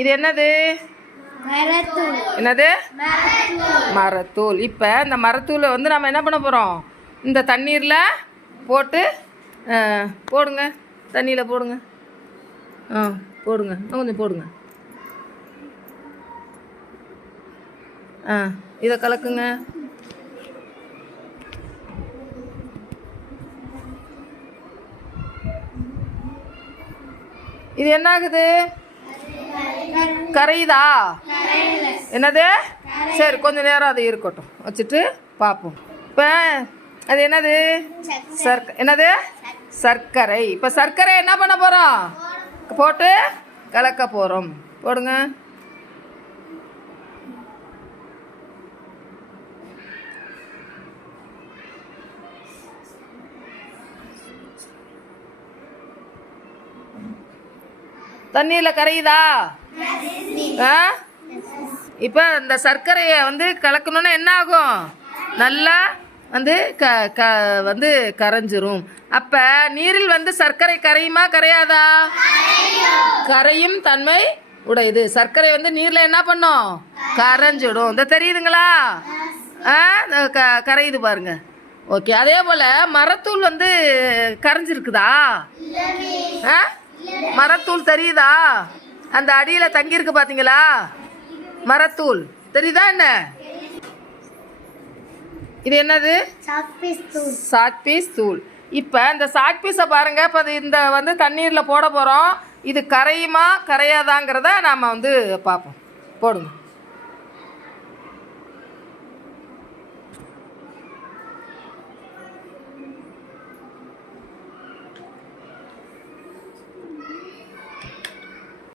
இது என்னது? என்னது? மரத்தூள். இப்போ இந்த மரத்தூளை வந்து நம்ம என்ன பண்ண போகிறோம்? இந்த தண்ணீரில் போட்டு போடுங்க. தண்ணியில் போடுங்க. போடுங்க. இன்னும் கொஞ்சம் போடுங்க. இதை கலக்குங்க. இது என்ன ஆகுது? கரையுதா? என்னது? சரி, கொஞ்சம் நேரம் அது இருக்கட்டும், வச்சுட்டு பார்ப்போம். இப்போ அது என்னது? என்னது? சர்க்கரை. இப்போ சர்க்கரை என்ன பண்ண போகிறோம்? போட்டு கலக்க போகிறோம். போடுங்க. தண்ணியில் கரையுதா? இப்போ இந்த சர்க்கரையை வந்து கலக்கணுன்னா என்ன ஆகும்? நல்லா வந்து வந்து கரைஞ்சிரும். அப்போ நீரில் வந்து சர்க்கரை கரையுமா கரையாதா? கரையும் தன்மை உடையது. சர்க்கரை வந்து நீரில் என்ன பண்ணும்? கரைஞ்சிடும். இந்த தெரியுதுங்களா? கரையுது பாருங்க. ஓகே. அதே போல் மரத்தூள் வந்து கரைஞ்சிருக்குதா? மரத்தூள் தெரியுதா? அந்த அடியில் தங்கியிருக்கு பார்த்தீங்களா? மரத்தூள் தெரியுதா? என்ன இது? என்னது? சாக்பீஸ் தூள். இப்போ இந்த சாக்பீஸை பாருங்க. இப்போ இந்த வந்து தண்ணீரில் போட போகிறோம். இது கரையுமா கரையாதாங்கிறத நாம் வந்து பார்ப்போம். போடுங்க.